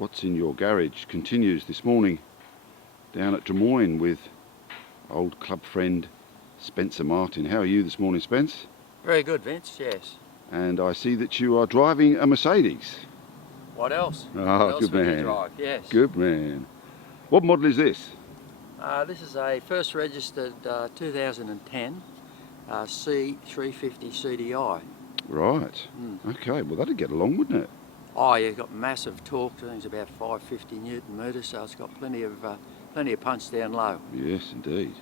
What's in Your Garage continues this morning down at Des Moines with old club friend Spencer Martin. How are you this morning, Spence? Very good, Vince, yes. And I see that you are driving a Mercedes. What else? Ah, What else good would you man. drive? Yes. Good man. What model is this? This is a first registered 2010 C350 CDI. Right. Okay, well that'd get along, wouldn't it? Oh, yeah, it's got massive torque. I think it's about 550 Newton meters, so it's got plenty of punch down low. Yes, indeed.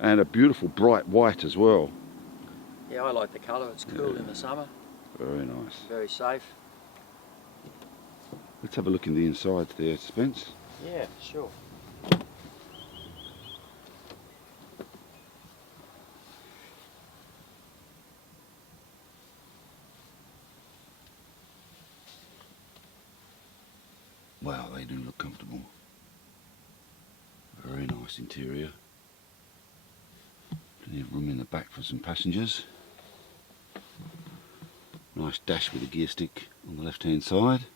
And a beautiful bright white as well. Yeah, I like the colour. It's cool in the summer. Very nice. Very safe. Let's have a look in the inside there, Spence. Yeah, sure. Wow, they do look comfortable. Very nice interior. Plenty of room in the back for some passengers. Nice dash with a gear stick on the left hand side.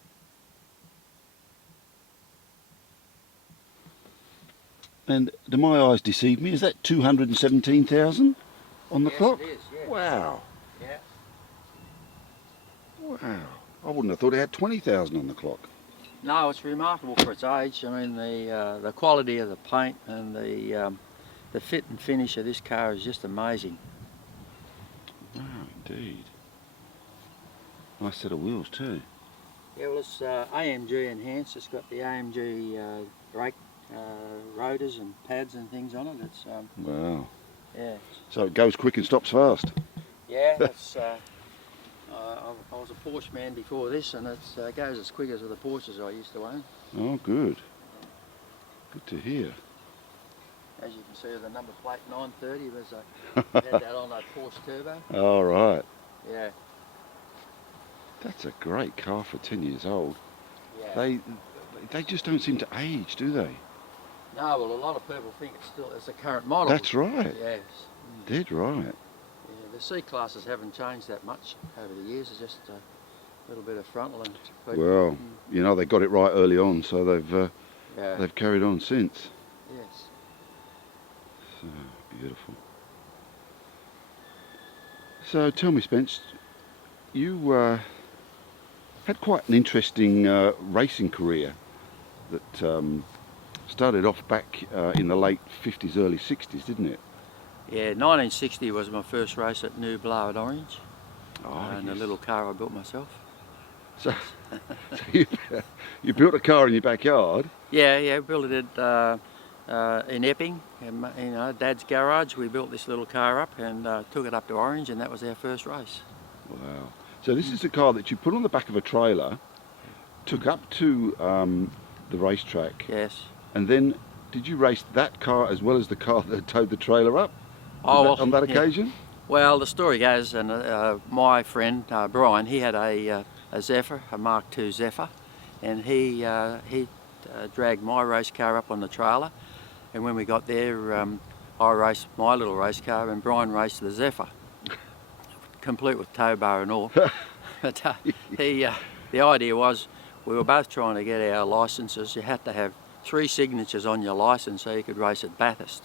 And do my eyes deceive me? Is that 217,000 on the clock? Yes, it is, yeah. Wow. Yeah. Wow. I wouldn't have thought it had 20,000 on the clock. No, it's remarkable for its age. I mean, the quality of the paint and the fit and finish of this car is just amazing. Wow, indeed. Nice set of wheels too. Yeah, well, it's AMG enhanced. It's got the AMG brake rotors and pads and things on it. It's Wow. yeah. So it goes quick and stops fast. Yeah, it's. I was a Porsche man before this, and it goes as quick as the Porsches I used to own. Oh, good. Good to hear. As you can see, the number plate 930 was had that on a Porsche Turbo. All right. Yeah. That's a great car for 10 years old. Yeah. They just don't seem to age, do they? No, well, a lot of people think it's a current model. That's right. Yes. Dead right. Yeah, the C classes haven't changed that much over the years. It's just a little bit of frontal and. Well, you know, they got it right early on, so Yeah. they've carried on since. Yes. So beautiful. So tell me, Spence, you had quite an interesting racing career that started off back in the late 50s, early 60s, didn't it? Yeah, 1960 was my first race at New Blow at Orange. Oh, and yes. a little car I built myself. So you built a car in your backyard? Yeah, built it in Epping, in Dad's garage. We built this little car up and took it up to Orange, and that was our first race. Wow. So this is a car that you put on the back of a trailer, took up to the racetrack. Yes. And then, did you race that car as well as the car that towed the trailer up? On that occasion? Well, the story goes, and my friend Brian, he had a Zephyr, a Mark II Zephyr, and he dragged my race car up on the trailer. And when we got there, I raced my little race car, and Brian raced the Zephyr, complete with tow bar and all. But the idea was, we were both trying to get our licences. You had to have 3 signatures on your licence so you could race at Bathurst.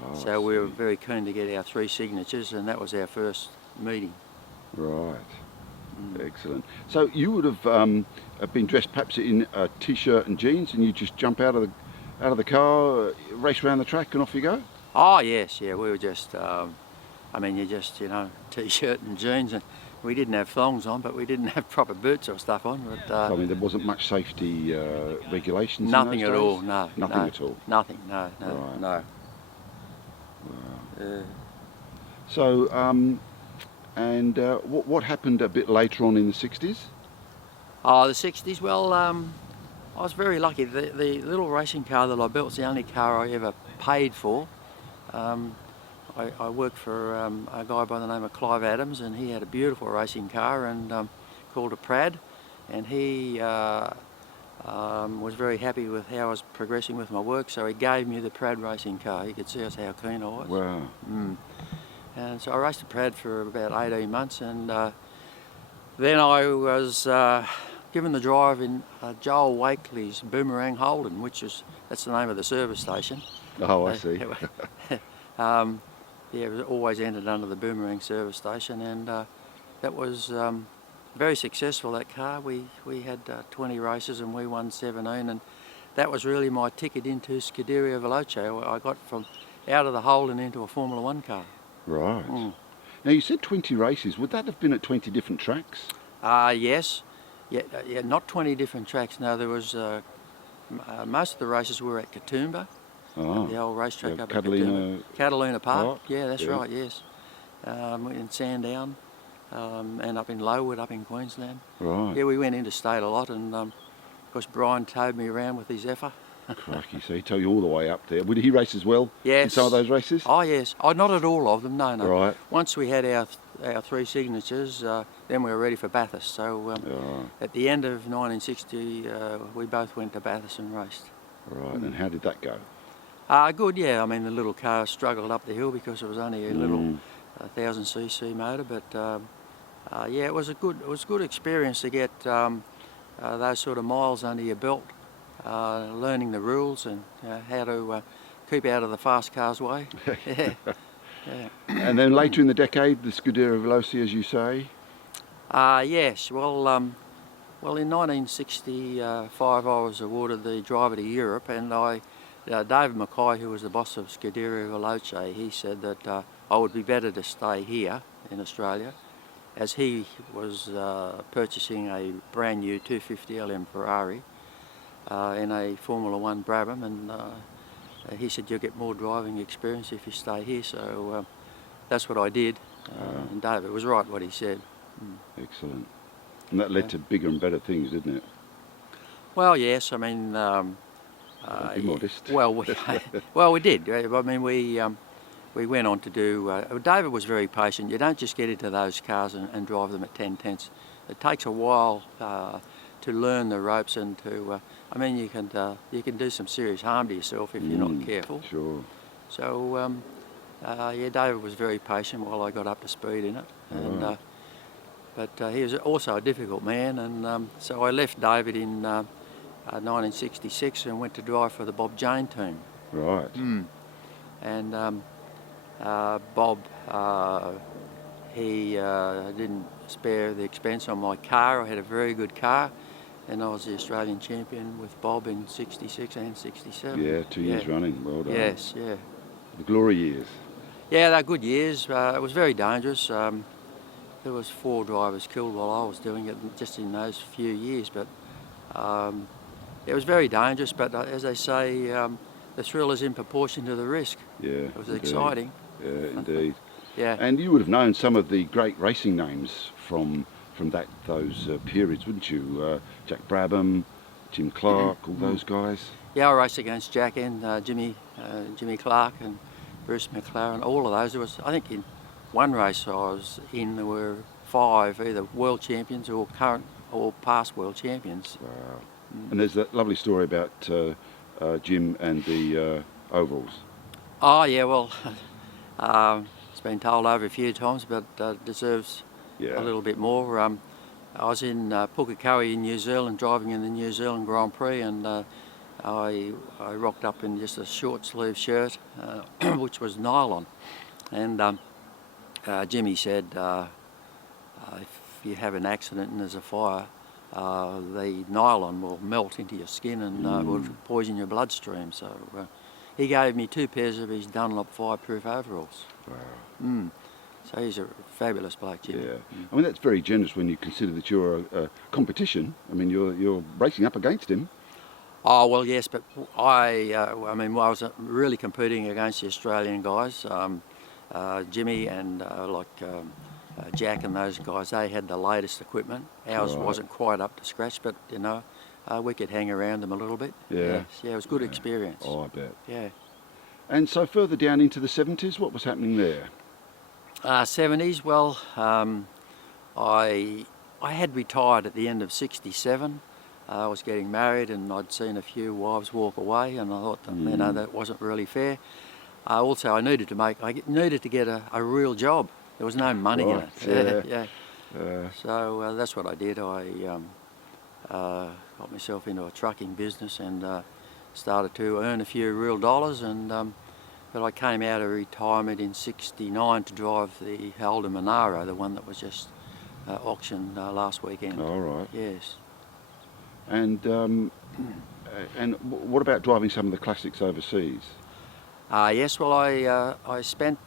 Oh, so we were very keen to get our 3 signatures, and that was our first meeting. Right. Excellent. So you would have been dressed perhaps in a t-shirt and jeans, and you just jump out of the car, race around the track, and off you go? Oh yes, yeah. We were just, I mean, you just, t-shirt and jeans, and we didn't have thongs on, but we didn't have proper boots or stuff on. But I mean, there wasn't much safety regulations. Nothing in at those all. days? No. Nothing no, at all. Nothing. No. Right. No. Wow. So, and what happened a bit later on in the 60s? Oh, the 60s. Well, I was very lucky. The little racing car that I built was the only car I ever paid for. I worked for a guy by the name of Clive Adams, and he had a beautiful racing car and called a Prad, and he was very happy with how I was progressing with my work, so he gave me the Prad racing car. You could see how keen I was. Wow. And so I raced the Prad for about 18 months, and then I was given the drive in Joel Wakely's Boomerang Holden, that's the name of the service station. Oh, I see. Yeah, it was always entered under the Boomerang service station, and that was very successful, that car. We had 20 races and we won 17, and that was really my ticket into Scuderia Veloce. I got from out of the Holden into a Formula One car. Right. Now, you said 20 races. Would that have been at 20 different tracks? Yes. Yeah, not 20 different tracks. No, there was most of the races were at Katoomba, the old racetrack up at Katoomba. Catalina Park. Yeah, that's right. Yes, in Sandown, and up in Lowood, up in Queensland. Right. Yeah, we went interstate a lot, and of course Brian towed me around with his Zephyr. Crikey, so he towed you all the way up there. Would he race as well? Yes. In some of those races? Oh yes. Oh, not at all of them. No. Right. Once we had our 3 signatures, then we were ready for Bathurst. So at the end of 1960, we both went to Bathurst and raced. Right. And how did that go? Good. Yeah. I mean, the little car struggled up the hill because it was only a little 1000cc motor, but yeah, it was a good experience to get those sort of miles under your belt. Learning the rules and how to keep out of the fast car's way. Yeah. And then later in the decade, the Scuderia Veloce, as you say? Yes, well in 1965 I was awarded the Driver to Europe, and David Mackay, who was the boss of Scuderia Veloce, he said that I would be better to stay here in Australia, as he was purchasing a brand new 250 LM Ferrari in a Formula One Brabham, and he said you'll get more driving experience if you stay here, so that's what I did, and David was right what he said. Excellent. And that led to bigger and better things, didn't it? Well, yes, I mean... be modest. Well, we did. I mean, we went on to do... David was very patient. You don't just get into those cars and drive them at 10 tenths. It takes a while to learn the ropes and to... I mean, you can do some serious harm to yourself if you're not careful. Sure. So, yeah, David was very patient while I got up to speed in it. And, but he was also a difficult man, and so I left David in 1966 and went to drive for the Bob Jane team. Right. And Bob, he didn't spare the expense on my car. I had a very good car, and I was the Australian champion with Bob in 66 and 67. Yeah, 2 years running. Well done. Yes, yeah. The glory years. Yeah, they're good years. It was very dangerous. There was 4 drivers killed while I was doing it, just in those few years. But it was very dangerous. But as they say, the thrill is in proportion to the risk. Yeah, it was indeed. exciting. Yeah, indeed. Yeah. And you would have known some of the great racing names from those periods, wouldn't you? Jack Brabham, Jim Clark, all those guys. Yeah, I raced against Jack and Jimmy Clark and Bruce McLaren. All of those. There was, I think, in one race I was in, there were 5 either world champions or current or past world champions. Wow. And there's that lovely story about Jim and the overalls. Oh yeah, well, it's been told over a few times, but deserves a little bit more. I was in Pukekohe in New Zealand, driving in the New Zealand Grand Prix, and I rocked up in just a short sleeve shirt, which was nylon, and Jimmy said, if you have an accident and there's a fire, the nylon will melt into your skin and will poison your bloodstream. So he gave me 2 pairs of his Dunlop fireproof overalls. Wow. So he's a fabulous bloke, Jimmy. Yeah. I mean, that's very generous when you consider that you're a competition. I mean, you're racing up against him. Oh well, yes, but I mean, I was really competing against the Australian guys. Jimmy and Jack and those guys, they had the latest equipment. Ours wasn't quite up to scratch, but you know, we could hang around them a little bit. Yeah. Yes, yeah, it was a good experience. Oh, I bet. Yeah. And so further down into the 70s, what was happening there? 70s, well, I had retired at the end of 67. I was getting married and I'd seen a few wives walk away, and I thought that, you know, that wasn't really fair. Also, I needed to get a real job. There was no money in it. Yeah. So that's what I did. I got myself into a trucking business and started to earn a few real dollars, and but I came out of retirement in '69 to drive the older Monaro, the one that was just auctioned last weekend. All right. Yes. And what about driving some of the classics overseas? Yes, well I spent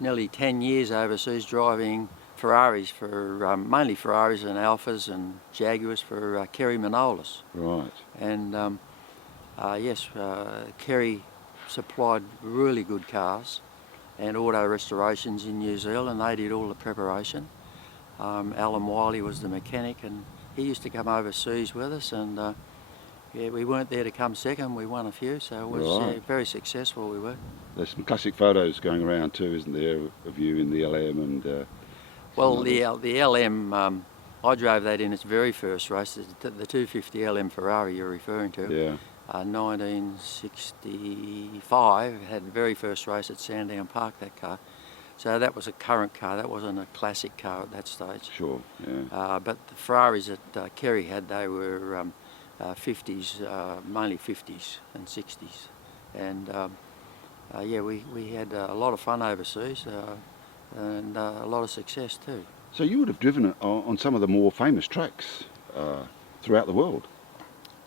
nearly 10 years overseas driving Ferraris for mainly Ferraris and Alphas and Jaguars for Kerry Manolis. Right. And yes, Kerry supplied really good cars and auto restorations in New Zealand. They did all the preparation. Alan Wiley was the mechanic, and he used to come overseas with us, and yeah, we weren't there to come second. We won a few, so it was very successful. We were. There's some classic photos going around too, isn't there, of you in the LM and. Well, the LM, I drove that in its very first race, the 250 LM Ferrari you're referring to. Yeah. 1965 had the very first race at Sandown Park, that car. So that was a current car, that wasn't a classic car at that stage. Sure, yeah. But the Ferraris that Kerry had, they were 50s, mainly 50s and 60s. And yeah, we had a lot of fun overseas and a lot of success too. So you would have driven it on some of the more famous tracks throughout the world?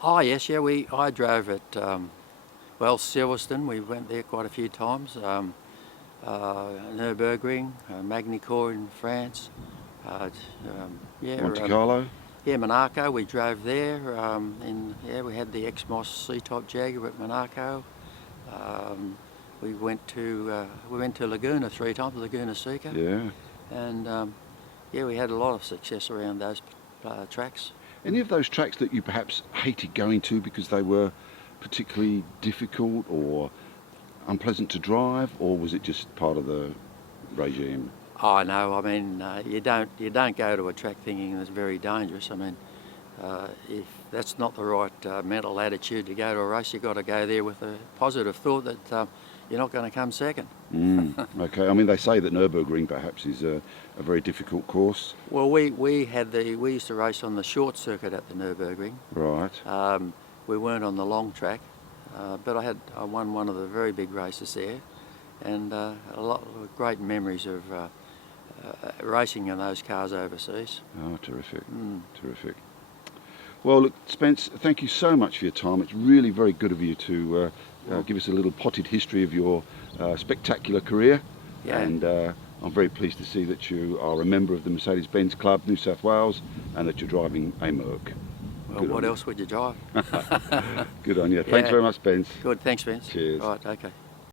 Oh yes, yeah, I drove at, well, Silverstone, we went there quite a few times. Nürburgring, Magny-Cours in France. Yeah, Monte Carlo? Yeah, Monaco, we drove there. Yeah, we had the X-Mos C-Type Jaguar at Monaco. We went to Laguna 3 times, Laguna Seca. Yeah. And yeah, we had a lot of success around those tracks. Any of those tracks that you perhaps hated going to because they were particularly difficult or unpleasant to drive, or was it just part of the regime? Oh no, I mean you don't go to a track thinking it's very dangerous. I mean, if that's not the right mental attitude to go to a race, you've got to go there with a positive thought that you're not going to come second. Okay, I mean they say that Nürburgring perhaps is a very difficult course. Well, we used to race on the short circuit at the Nürburgring. Right. We weren't on the long track, but I won one of the very big races there, and a lot of great memories of racing in those cars overseas. Oh, terrific, terrific. Well, look, Spence, thank you so much for your time. It's really very good of you to give us a little potted history of your spectacular career. Yeah. And I'm very pleased to see that you are a member of the Mercedes-Benz Club, New South Wales, and that you're driving a Merc. Well, what else would you drive? Good on you. Thanks very much, Spence. Good, thanks, Vince. Cheers. Right, okay.